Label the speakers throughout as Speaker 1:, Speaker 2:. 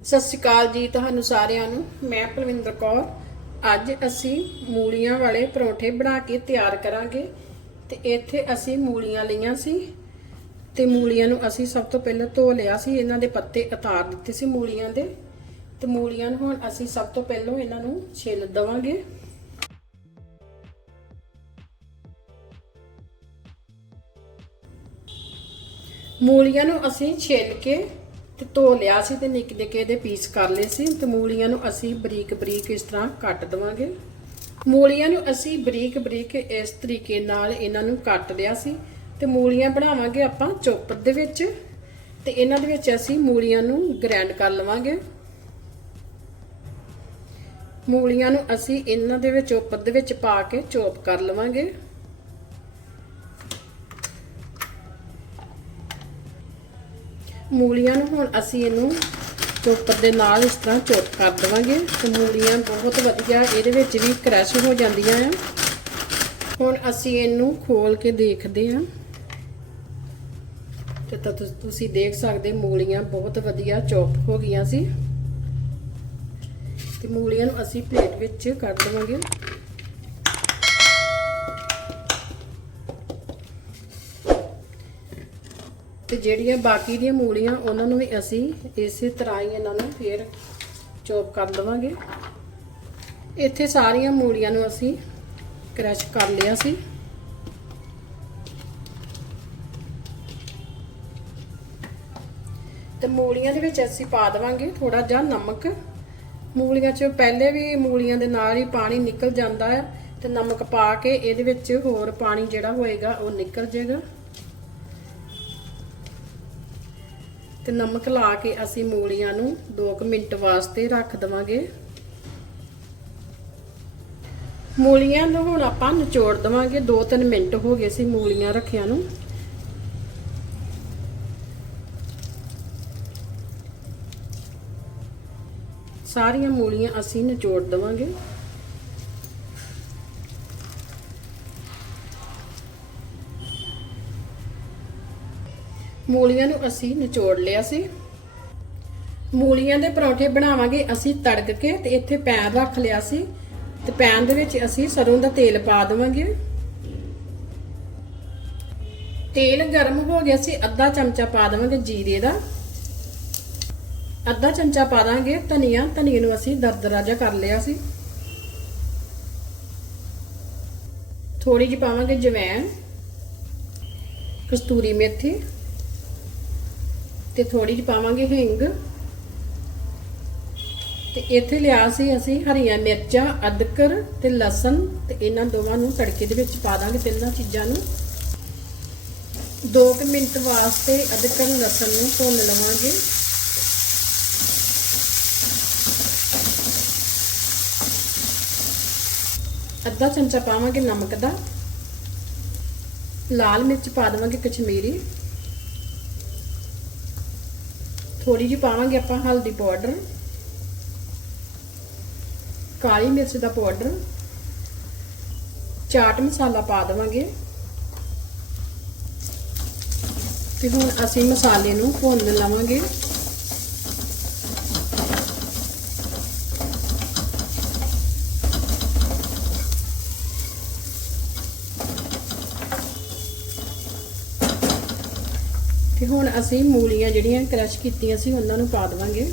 Speaker 1: ਸਤਿ ਸ਼੍ਰੀ ਅਕਾਲ ਜੀ ਤੁਹਾਨੂੰ ਸਾਰਿਆਂ ਨੂੰ। ਮੈਂ ਪਲਵਿੰਦਰ ਕੌਰ। ਅੱਜ ਅਸੀਂ ਮੂਲੀਆਂ ਵਾਲੇ ਪਰੌਂਠੇ ਬਣਾ ਕੇ ਤਿਆਰ ਕਰਾਂਗੇ ਤੇ ਇੱਥੇ ਅਸੀਂ ਮੂਲੀਆਂ ਲਈਆਂ ਸੀ ਤੇ ਮੂਲੀਆਂ ਨੂੰ ਅਸੀਂ ਸਭ ਤੋਂ ਪਹਿਲਾਂ ਧੋ ਲਿਆ ਸੀ। ਇਹਨਾਂ ਦੇ ਪੱਤੇ ਉਤਾਰ ਦਿੱਤੇ ਸੀ ਮੂਲੀਆਂ ਦੇ। ਤੇ ਮੂਲੀਆਂ ਨੂੰ ਹੁਣ ਅਸੀਂ ਸਭ ਤੋਂ ਪਹਿਲਾਂ ਇਹਨਾਂ ਨੂੰ ਛਿੱਲ ਦਵਾਂਗੇ। ਮੂਲੀਆਂ ਨੂੰ ਅਸੀਂ ਛਿੱਲ ਕੇ ਤੇ ਧੋ ਲਿਆ ਸੀ ਤੇ ਨਿੱਕੇ ਨਿੱਕੇ ਇਹਦੇ ਪੀਸ ਕਰ ਲਏ ਸੀ ਤੇ ਮੂਲੀਆਂ ਨੂੰ ਅਸੀਂ ਬਰੀਕ ਬਰੀਕ ਇਸ ਤਰ੍ਹਾਂ ਕੱਟ ਦਵਾਂਗੇ। ਮੂਲੀਆਂ ਨੂੰ ਅਸੀਂ ਬਰੀਕ ਬਰੀਕ ਇਸ ਤਰੀਕੇ ਨਾਲ ਇਹਨਾਂ ਨੂੰ ਕੱਟ ਲਿਆ ਸੀ ਤੇ ਮੂਲੀਆਂ ਬਣਾਵਾਂਗੇ ਆਪਾਂ ਚੋਪਰ ਦੇ ਵਿੱਚ ਤੇ ਇਹਨਾਂ ਦੇ ਵਿੱਚ ਅਸੀਂ ਮੂਲੀਆਂ ਨੂੰ ਗ੍ਰਾਈਂਡ ਕਰ ਲਵਾਂਗੇ। ਮੂਲੀਆਂ ਨੂੰ ਅਸੀਂ ਇਹਨਾਂ ਦੇ ਵਿੱਚ ਚੋਪਰ ਦੇ ਵਿੱਚ ਪਾ ਕੇ ਚੋਪ ਕਰ ਲਵਾਂਗੇ। ਮੂਲੀਆਂ ਨੂੰ ਹੁਣ ਅਸੀਂ ਇਹਨੂੰ ਚੋਪਰ ਦੇ ਨਾਲ ਇਸ ਤਰ੍ਹਾਂ ਚੋਪ ਕਰ ਦਵਾਂਗੇ ਤੇ ਮੂਲੀਆਂ ਬਹੁਤ ਵਧੀਆ ਇਹਦੇ ਵਿੱਚ ਵੀ ਕ੍ਰਸ਼ ਹੋ ਜਾਂਦੀਆਂ ਆ। ਹੁਣ ਅਸੀਂ ਇਹਨੂੰ ਖੋਲ ਕੇ ਦੇਖਦੇ ਹਾਂ। ਤੇ ਤਾਂ ਤੁਸੀਂ ਦੇਖ ਸਕਦੇ ਮੂਲੀਆਂ ਬਹੁਤ ਵਧੀਆ ਚੋਪ ਹੋ ਗਈਆਂ ਸੀ। ਤੇ ਮੂਲੀਆਂ ਨੂੰ ਅਸੀਂ ਪਲੇਟ ਵਿੱਚ ਕੱਢ ਦਵਾਂਗੇ। ਤੇ ਜਿਹੜੀਆਂ ਬਾਕੀ ਦੀਆਂ ਮੂਲੀਆਂ ਉਹਨਾਂ ਨੂੰ ਵੀ ਅਸੀਂ ਇਸੇ ਤਰ੍ਹਾਂ ਹੀ ਇਹਨਾਂ ਨੂੰ ਫੇਰ ਚੋਪ ਕਰ ਲਵਾਂਗੇ। ਇੱਥੇ ਸਾਰੀਆਂ ਮੂਲੀਆਂ ਨੂੰ ਅਸੀਂ ਕ੍ਰਸ਼ ਕਰ ਲਿਆ ਸੀ। ਤੇ ਮੂਲੀਆਂ ਦੇ ਵਿੱਚ ਅਸੀਂ ਪਾ ਦੇਵਾਂਗੇ ਥੋੜਾ ਜਿਹਾ ਨਮਕ। ਮੂਲੀਆਂ 'ਚ ਪਹਿਲੇ ਵੀ ਮੂਲੀਆਂ ਦੇ ਨਾਲ ਹੀ ਪਾਣੀ ਨਿਕਲ ਜਾਂਦਾ ਹੈ ਤੇ ਨਮਕ ਪਾ ਕੇ ਇਹਦੇ ਵਿੱਚ ਹੋਰ ਪਾਣੀ ਜਿਹੜਾ ਹੋਏਗਾ ਉਹ ਨਿਕਲ ਜਾਏਗਾ। ਤੇ ਨਮਕ ਲਾ ਕੇ ਅਸੀਂ ਮੂਲੀਆਂ ਨੂੰ 2 ਮਿੰਟ ਵਾਸਤੇ ਰੱਖ ਦਵਾਂਗੇ। ਮੂਲੀਆਂ ਨੂੰ ਹੁਣ ਆਪਾਂ ਨਿਚੋੜ ਦਵਾਂਗੇ। 2-3 ਮਿੰਟ ਹੋ ਗਏ ਸੀ ਮੂਲੀਆਂ ਰੱਖਿਆਂ ਨੂੰ। ਸਾਰੀਆਂ ਮੂਲੀਆਂ ਅਸੀਂ ਨਿਚੋੜ ਦਵਾਂਗੇ। ਮੂਲੀਆਂ ਨੂੰ ਅਸੀਂ ਨਿਚੋੜ ਲਿਆ ਸੀ। ਮੂਲੀਆਂ ਦੇ ਪਰੌਂਠੇ ਬਣਾਵਾਂਗੇ, ਅਸੀਂ ਤੜਕ ਕੇ ਤੇ ਇੱਥੇ ਪੈਨ ਰੱਖ ਲਿਆ ਸੀ। ਤੇ ਪੈਨ ਦੇ ਵਿੱਚ ਅਸੀਂ ਸਰੋਂ ਦਾ ਤੇਲ ਪਾ ਦੇਵਾਂਗੇ। ਤੇਲ ਗਰਮ ਹੋ ਗਿਆ ਸੀ, ਅੱਧਾ ਚਮਚਾ ਪਾ ਦੇਵਾਂਗੇ ਜੀਰੇ ਦਾ। ਅੱਧਾ ਚਮਚਾ ਪਾ ਦਾਂਗੇ ਧਨੀਆ, ਧਨੀਏ ਨੂੰ ਅਸੀਂ ਦਰਦਰਾ ਜਿਹਾ ਕਰ ਲਿਆ ਸੀ। ਥੋੜੀ ਜਿਹੀ ਪਾਵਾਂਗੇ ਜਵੈਣ, ਕਸਤੂਰੀ ਮੇਥੀ। ਤੇ ਥੋੜੀ ਜਿਹੀ ਪਾਵਾਂਗੇ ਹਿੰਗ। ਤੇ ਇੱਥੇ ਲਿਆ ਸੀ ਅਸੀਂ ਹਰੀਆਂ ਮਿਰਚਾਂ, ਅਦਰਕ ਤੇ ਲਸਣ ਤੇ ਇਹਨਾਂ ਦੋਵਾਂ ਨੂੰ ਤੜਕੇ ਦੇ ਵਿੱਚ ਪਾ ਦਾਂਗੇ ਤਿੰਨਾਂ ਚੀਜ਼ਾਂ ਨੂੰ। 2 ਮਿੰਟ ਵਾਸਤੇ ਅਦਕਰ ਲਸਣ ਨੂੰ ਭੁੰਨ ਲਵਾਂਗੇ। ਅੱਧਾ ਚਮਚਾ ਪਾਵਾਂਗੇ ਨਮਕ ਦਾ। ਲਾਲ ਮਿਰਚ ਪਾ ਦੇਵਾਂਗੇ ਕਸ਼ਮੀਰੀ। ਥੋੜੀ ਜਿਹੀ ਪਾਵਾਂਗੇ ਆਪਾਂ ਹਲਦੀ ਪਾਊਡਰ ਕਾਲੀ ਮਿਰਚ ਦਾ ਪਾਊਡਰ ਚਾਟ ਮਸਾਲਾ ਪਾ ਦੇਵਾਂਗੇ ਤੇ ਹੁਣ ਅਸੀਂ ਮਸਾਲੇ ਨੂੰ ਭੁੰਨ ਲਵਾਂਗੇ ਤੇ ਹੁਣ ਅਸੀਂ ਮੂਲੀਆਂ ਜਿਹੜੀਆਂ ਕ੍ਰਸ਼ ਕੀਤੀਆਂ ਸੀ, ਉਹਨਾਂ ਨੂੰ ਪਾ ਦੇਵਾਂਗੇ।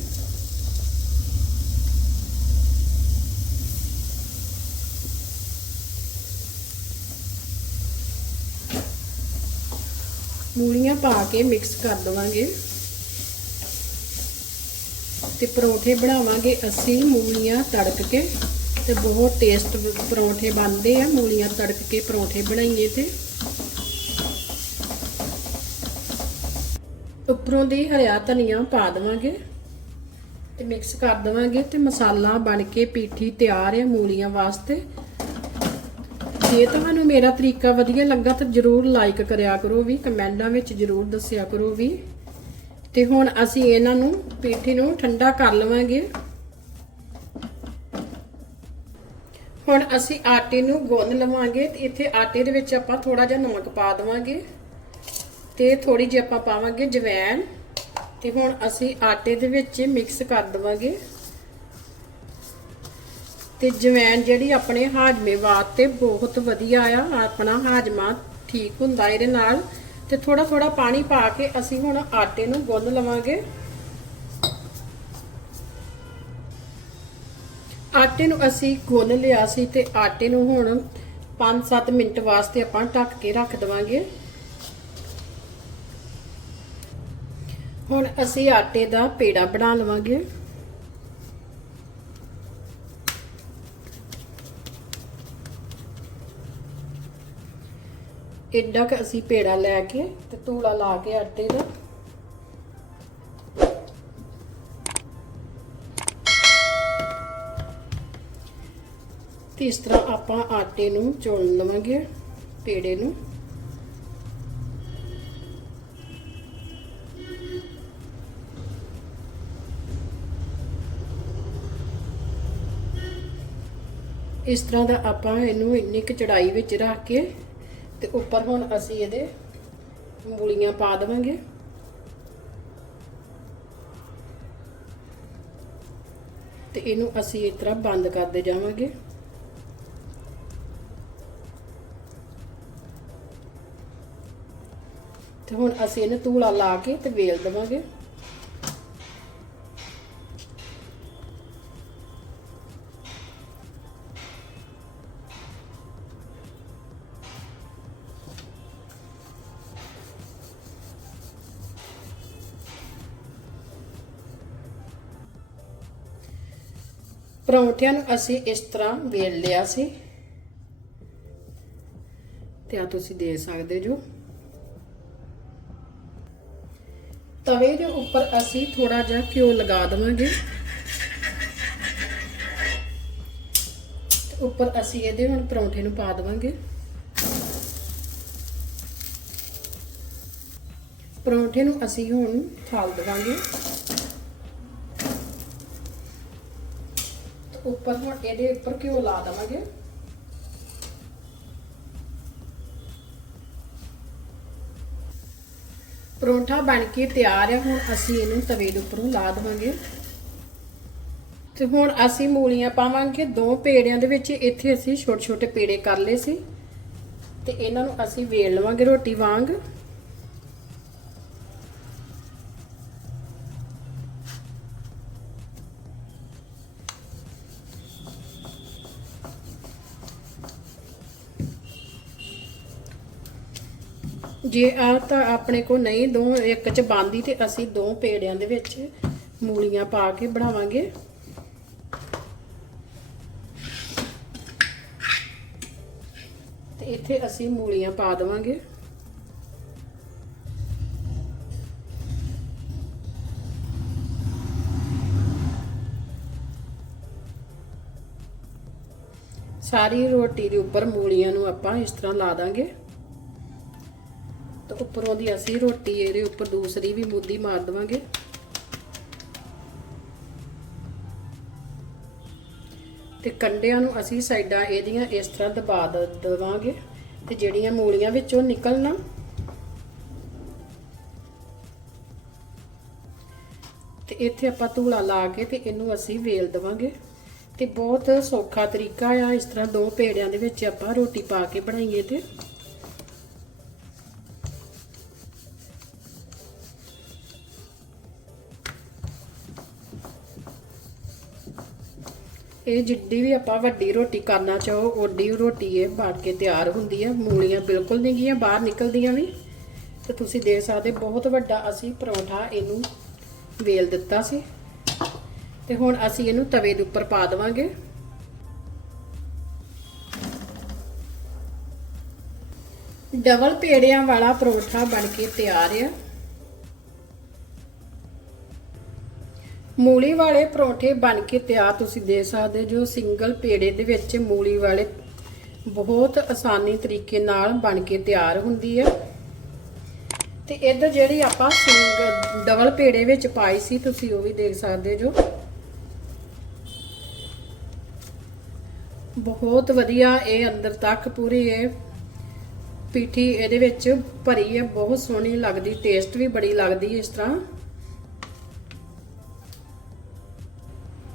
Speaker 1: ਮੂਲੀਆਂ ਪਾ ਕੇ ਮਿਕਸ ਕਰ ਦਵਾਂਗੇ। ਤੇ ਪਰੌਂਠੇ ਬਣਾਵਾਂਗੇ ਅਸੀਂ ਮੂਲੀਆਂ ਤੜਕ ਕੇ। ਤੇ ਬਹੁਤ ਟੇਸਟ ਪਰੌਂਠੇ ਬਣਦੇ ਆ, ਮੂਲੀਆਂ ਤੜਕ ਕੇ ਪਰੌਂਠੇ ਬਣਾਈਏ ਤੇ। ਉੱਪਰੋਂ ਦੀ ਹਰਿਆ ਧਨੀਆ ਪਾ ਦੇਵਾਂਗੇ ਤੇ ਮਿਕਸ ਕਰ ਦੇਵਾਂਗੇ ਤੇ ਮਸਾਲਾ ਬਣ ਕੇ ਪੀਠੀ ਤਿਆਰ ਹੈ ਮੂਲੀਆਂ ਵਾਸਤੇ। ਜੇ ਤੁਹਾਨੂੰ ਮੇਰਾ ਤਰੀਕਾ ਵਧੀਆ ਲੱਗਾ ਤਾਂ ਜਰੂਰ ਲਾਈਕ ਕਰਿਆ ਕਰੋ ਵੀ, ਕਮੈਂਟਾਂ ਵਿੱਚ ਜਰੂਰ ਦੱਸਿਆ ਕਰੋ ਵੀ। ਤੇ ਹੁਣ ਅਸੀਂ ਇਹਨਾਂ ਨੂੰ ਪੀਠੀ ਨੂੰ ਠੰਡਾ ਕਰ ਲਵਾਂਗੇ। ਹੁਣ ਅਸੀਂ ਆਟੇ ਨੂੰ ਗੁੰਨ ਲਵਾਂਗੇ ਤੇ ਇੱਥੇ ਆਟੇ ਦੇ ਵਿੱਚ ਆਪਾਂ ਥੋੜਾ ਜਿਹਾ ਨਮਕ ਪਾ ਦੇਵਾਂਗੇ। ਤੇ ਥੋੜੀ ਜਿਹੀ ਆਪਾਂ ਪਾਵਾਂਗੇ ਜਵੈਣ ਤੇ ਹੁਣ ਅਸੀਂ ਆਟੇ ਦੇ ਵਿੱਚ ਮਿਕਸ ਕਰ ਦਵਾਂਗੇ। ਤੇ ਜਵੈਣ ਜਿਹੜੀ ਆਪਣੇ ਹਾਜਮੇ ਵਾਸਤੇ ਬਹੁਤ ਵਧੀਆ ਆ, ਆਪਣਾ ਹਾਜਮਾ ਠੀਕ ਹੁੰਦਾ ਇਹਦੇ ਨਾਲ। ਤੇ ਥੋੜਾ ਥੋੜਾ ਪਾਣੀ ਪਾ ਕੇ ਅਸੀਂ ਹੁਣ ਆਟੇ ਨੂੰ ਗੁੰਨ ਲਵਾਂਗੇ। ਆਟੇ ਨੂੰ ਅਸੀਂ ਗੁੰਨ ਲਿਆ ਸੀ ਤੇ ਆਟੇ ਨੂੰ ਹੁਣ 5-7 ਮਿੰਟ ਵਾਸਤੇ ਆਪਾਂ ਢੱਕ ਕੇ ਰੱਖ ਦਵਾਂਗੇ। ਹੁਣ ਅਸੀਂ ਆਟੇ ਦਾ ਪੇੜਾ ਬਣਾ ਲਵਾਂਗੇ। ਇੱਡਾ ਕਿ ਅਸੀਂ ਪੇੜਾ ਲੈ ਕੇ ਤੇ ਧੂੜਾ ਲਾ ਕੇ ਆਟੇ ਦਾ। ਤੇ ਇਸ ਤਰ੍ਹਾਂ ਆਪਾਂ ਆਟੇ ਨੂੰ ਚੋਲ ਲਵਾਂਗੇ, ਪੇੜੇ ਨੂੰ। ਇਸ ਤਰ੍ਹਾਂ ਦਾ ਆਪਾਂ ਇਹਨੂੰ ਇੰਨੀ ਕੁ ਚੜਾਈ ਵਿੱਚ ਰੱਖ ਕੇ ਤੇ ਉੱਪਰ ਹੁਣ ਅਸੀਂ ਇਹਦੇ ਮੂਲੀਆਂ ਪਾ ਦੇਵਾਂਗੇ। ਤੇ ਇਹਨੂੰ ਅਸੀਂ ਇਸ ਤਰ੍ਹਾਂ ਬੰਦ ਕਰਦੇ ਜਾਵਾਂਗੇ। ਤੇ ਹੁਣ ਅਸੀਂ ਇਹਨੂੰ ਧੂਲਾ ਲਾ ਕੇ ਤੇ ਵੇਲ ਦੇਵਾਂਗੇ। ਪਰੌਂਠਿਆਂ ਨੂੰ ਅਸੀਂ ਇਸ ਤਰ੍ਹਾਂ ਵੇਲ ਲਿਆ ਸੀ। ਤੇ ਆ ਤੁਸੀਂ ਦੇ ਸਕਦੇ ਜੋ। ਤਵੇ ਦੇ ਉੱਪਰ ਅਸੀਂ ਥੋੜਾ ਜਿਹਾ ਘਿਓ ਲਗਾ ਦਵਾਂਗੇ। ਉੱਪਰ ਅਸੀਂ ਇਹਦੇ ਹੁਣ ਪਰੌਂਠੇ ਨੂੰ ਪਾ ਦਵਾਂਗੇ। ਪਰੌਂਠੇ ਨੂੰ ਅਸੀਂ ਹੁਣ ਥਾਲ ਦਵਾਂਗੇ। ਉੱਪਰ ਹੁਣ ਇਹਦੇ ਉੱਪਰ ਘਿਓ ਲਾ ਦਵਾਂਗੇ। ਪਰੌਂਠਾ ਬਣ ਕੇ ਤਿਆਰ ਹੈ ਹੁਣ ਅਸੀਂ ਇਹਨੂੰ ਤਵੇ ਦੇ ਉੱਪਰੋਂ ਲਾ ਦਵਾਂਗੇ। ਤੇ ਹੁਣ ਅਸੀਂ ਮੂਲੀਆਂ ਪਾਵਾਂਗੇ, ਦੋ ਪੇੜਿਆਂ ਦੇ ਵਿੱਚ, ਇੱਥੇ ਅਸੀਂ ਛੋਟੇ ਛੋਟੇ ਪੇੜੇ ਕਰ ਲਏ ਸੀ। ਤੇ ਇਹਨਾਂ ਨੂੰ ਅਸੀਂ ਵੇਲ ਲਵਾਂਗੇ ਰੋਟੀ ਵਾਂਗ। ਜੇ ਆ ਤਾਂ ਆਪਣੇ ਕੋ ਨਹੀਂ, ਦੋ, ਇੱਕ ਚ ਬਾਂਦੀ ਤੇ ਅਸੀਂ ਦੋ ਪੇੜਿਆਂ ਦੇ ਵਿੱਚ ਮੂਲੀਆਂ ਪਾ ਕੇ ਬਣਾਵਾਂਗੇ। ਤੇ ਇੱਥੇ ਅਸੀਂ ਮੂਲੀਆਂ ਪਾ ਦੇਵਾਂਗੇ। ਸਾਰੀ ਰੋਟੀ ਦੇ ਉੱਪਰ ਮੂਲੀਆਂ ਨੂੰ ਆਪਾਂ ਇਸ ਤਰ੍ਹਾਂ ਲਾ ਦਾਂਗੇ। ਉੱਪਰੋਂ ਦੀ ਅਸੀਂ ਰੋਟੀ, ਇਹਦੇ ਉੱਪਰ ਦੂਸਰੀ ਵੀ ਮੁੱਦੀ ਮਾਰ ਦਵਾਂਗੇ। ਤੇ ਕੰਡਿਆਂ ਨੂੰ ਅਸੀਂ ਸਾਈਡਾਂ ਇਹਦੀਆਂ ਇਸ ਤਰ੍ਹਾਂ ਦਬਾ ਦਵਾਂਗੇ ਤੇ ਜਿਹੜੀਆਂ ਮੂਲੀਆਂ ਵਿੱਚੋਂ ਨਿਕਲਣਾ। ਤੇ ਇੱਥੇ ਆਪਾਂ ਧੂਲਾ ਲਾ ਕੇ ਤੇ ਇਹਨੂੰ ਅਸੀਂ ਵੇਲ ਦਵਾਂਗੇ। ਤੇ ਬਹੁਤ ਸੌਖਾ ਤਰੀਕਾ ਆ, ਇਸ ਤਰ੍ਹਾਂ ਦੋ ਪੇੜਿਆਂ ਦੇ ਵਿੱਚ ਆਪਾਂ ਰੋਟੀ ਪਾ ਕੇ ਬਣਾਈਏ ਤੇ। ਇਹ ਜਿੱਡੀ ਵੀ ਆਪਾਂ ਵੱਡੀ ਰੋਟੀ ਕਰਨਾ ਚਾਹੋ, ਓਡੀ ਰੋਟੀ ਇਹ ਬਣ ਕੇ ਤਿਆਰ ਹੁੰਦੀ ਹੈ ਮੂਲੀਆਂ ਬਿਲਕੁਲ ਨਹੀਂ ਗੀਆਂ, ਬਾਹਰ ਨਿਕਲਦੀਆਂ ਵੀ। ਤੇ ਤੁਸੀਂ ਦੇਖ ਸਕਦੇ, ਬਹੁਤ ਵੱਡਾ ਅਸੀਂ ਪਰੌਂਠਾ ਇਹਨੂੰ ਵੇਲ ਦਿੱਤਾ ਸੀ। ਤੇ ਹੁਣ ਅਸੀਂ ਇਹਨੂੰ ਤਵੇ ਦੇ ਉੱਪਰ ਪਾ ਦੇਵਾਂਗੇ। ਡਬਲ ਪੇੜਿਆਂ ਵਾਲਾ ਪਰੌਂਠਾ ਬਣ ਕੇ ਤਿਆਰ ਆ। ਮੂਲੀ ਵਾਲੇ ਪਰੌਂਠੇ ਬਣ ਕੇ ਤਿਆਰ ਤੁਸੀਂ ਦੇ ਸਕਦੇ ਜੋ ਸਿੰਗਲ ਪੇੜੇ ਦੇ ਵਿੱਚ ਮੂਲੀ ਵਾਲੇ ਬਹੁਤ ਆਸਾਨੀ ਤਰੀਕੇ ਨਾਲ ਬਣ ਕੇ ਤਿਆਰ ਹੁੰਦੀ ਹੈ। ਤੇ ਇੱਧਰ ਜਿਹੜੀ ਆਪਾਂ ਸਿੰਗਲ ਡਬਲ ਪੇੜੇ ਵਿੱਚ ਪਾਈ ਸੀ, ਤੁਸੀਂ ਉਹ ਵੀ ਦੇਖ ਸਕਦੇ ਜੋ। ਬਹੁਤ ਵਧੀਆ ਇਹ ਅੰਦਰ ਤੱਕ ਪੂਰੀ ਹੈ ਪੀਠੀ ਇਹਦੇ ਵਿੱਚ ਭਰੀ ਹੈ, ਬਹੁਤ ਸੋਹਣੀ ਲੱਗਦੀ ਟੇਸਟ ਵੀ ਬੜੀ ਲੱਗਦੀ ਇਸ ਤਰ੍ਹਾਂ।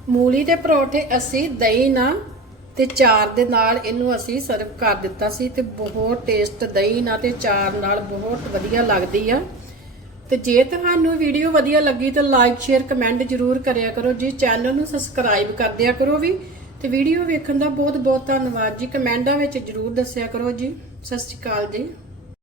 Speaker 1: ਮੂਲੀ ਦੇ ਪਰੌਂਠੇ ਅਸੀਂ ਦਹੀਂ ਨਾਲ ਤੇ ਚਾਰ ਦੇ ਨਾਲ ਇਹਨੂੰ ਅਸੀਂ ਸਰਵ ਕਰ ਦਿੱਤਾ ਸੀ ਤੇ ਬਹੁਤ ਟੇਸਟ ਦਹੀਂ ਨਾਲ ਤੇ ਚਾਰ ਨਾਲ ਬਹੁਤ ਵਧੀਆ ਲੱਗਦੀ ਆ। ਤੇ ਜੇ ਤੁਹਾਨੂੰ ਵੀਡੀਓ ਵਧੀਆ ਲੱਗੀ ਤਾਂ ਲਾਈਕ ਸ਼ੇਅਰ ਕਮੈਂਟ ਜਰੂਰ ਕਰਿਆ ਕਰੋ। ਜੀ ਚੈਨਲ ਨੂੰ ਸਬਸਕ੍ਰਾਈਬ ਕਰ ਦਿਆ ਕਰੋ ਵੀ। ਤੇ ਵੀਡੀਓ ਵੇਖਣ ਦਾ ਬਹੁਤ ਬਹੁਤ ਧੰਨਵਾਦ ਜੀ। ਕਮੈਂਟਾਂ ਵਿੱਚ ਜਰੂਰ ਦੱਸਿਆ ਕਰੋ ਜੀ। ਸਤਿ ਸ਼੍ਰੀ ਅਕਾਲ ਜੀ।